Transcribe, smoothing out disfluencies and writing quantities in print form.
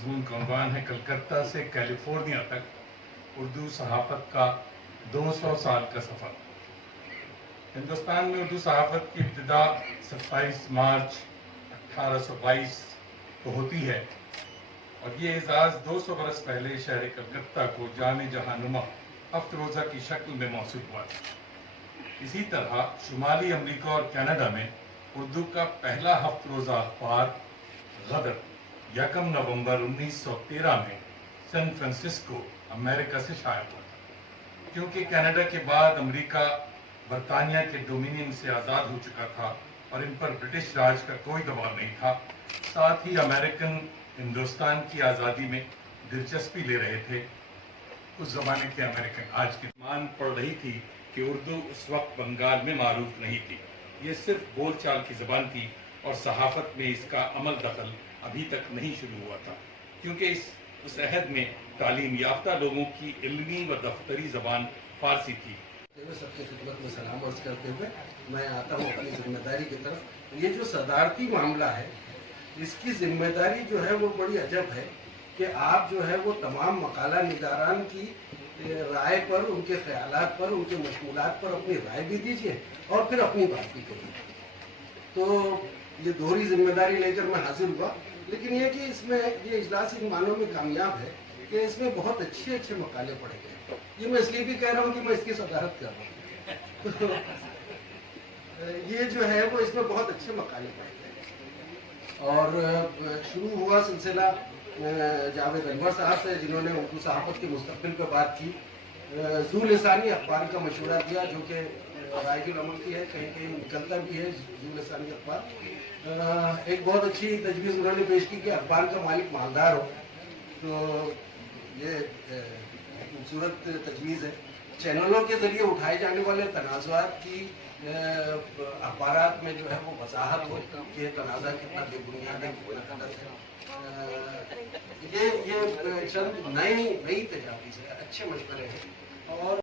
مضمون کا عنوان ہے کلکتہ سے کیلیفورنیا تک اردو صحافت کا 200 سال کا سفر۔ ہندوستان میں اردو صحافت کی ابتدا 27 مارچ 1822 کو ہوتی ہے اور یہ اعزاز 200 برس پہلے شہر کلکتہ کو جام جہاں نما ہفت روزہ کی شکل میں موصول ہوا تھا۔ اسی طرح شمالی امریکہ اور کینیڈا میں اردو کا پہلا ہفت روزہ اخبار غدر 1 نومبر 1913 میں سین فرانسسکو امریکہ سے شائع ہوا تھا۔ کیونکہ کینیڈا کے بعد امریکہ برطانیہ کے ڈومینین سے آزاد ہو چکا تھا اور ان پر برٹش راج کا کوئی دباؤ نہیں تھا، ساتھ ہی امریکن ہندوستان کی آزادی میں دلچسپی لے رہے تھے۔ اس زمانے کے امریکن آج کی مان پڑ رہی تھی کہ اردو اس وقت بنگال میں معروف نہیں تھی، یہ صرف بول چال کی زبان تھی اور صحافت میں اس کا عمل دخل ابھی تک نہیں شروع ہوا تھا، کیونکہ اس عہد میں تعلیم یافتہ لوگوں کی علمی و دفتری زبان فارسی تھی۔ سب کی خدمت میں سلام عرض کرتے ہوئے میں آتا ہوں اپنی ذمہ داری کی طرف۔ یہ جو صدارتی معاملہ ہے اس کی ذمہ داری جو ہے وہ بڑی عجب ہے کہ آپ جو ہے وہ تمام مقالہ نگاران کی رائے پر، ان کے خیالات پر، ان کے مشمولات پر اپنی رائے بھی دیجیے اور پھر اپنی بات بھی کریے۔ تو یہ دوہری ذمہ داری لے کر میں حاضر ہوا، لیکن یہ کہ اس میں یہ اجلاس ان معنوں میں کامیاب ہے کہ اس میں بہت اچھے مقالے پڑھے گئے۔ یہ میں اس لیے بھی کہہ رہا ہوں کہ میں اس کی صدارت کر رہا ہوں۔ یہ جو ہے وہ اس میں بہت اچھے مقالے پڑھے گئے اور شروع ہوا سلسلہ جاوید انور صاحب سے، جنہوں نے اردو صحافت کے مستقبل پہ بات کی۔ ذو لسانی اخبار کا مشورہ دیا جو کہ رائج العمل کی ہے، کہیں کہیں نکلتا بھی ہے ذو لسانی اخبار۔ ایک بہت اچھی تجویز انہوں نے پیش کی کہ اخبار کا مالک مالدار ہو، تو یہ خوبصورت تجویز ہے۔ چینلوں کے ذریعے اٹھائے جانے والے تنازعات کی اخبارات میں جو ہے وہ وضاحت ہو کہ تنازع کتنا بے بنیاد ہے، کتنا غلط ہے۔ یہ چند نئی تجاویز ہے، اچھے مشورے ہیں اور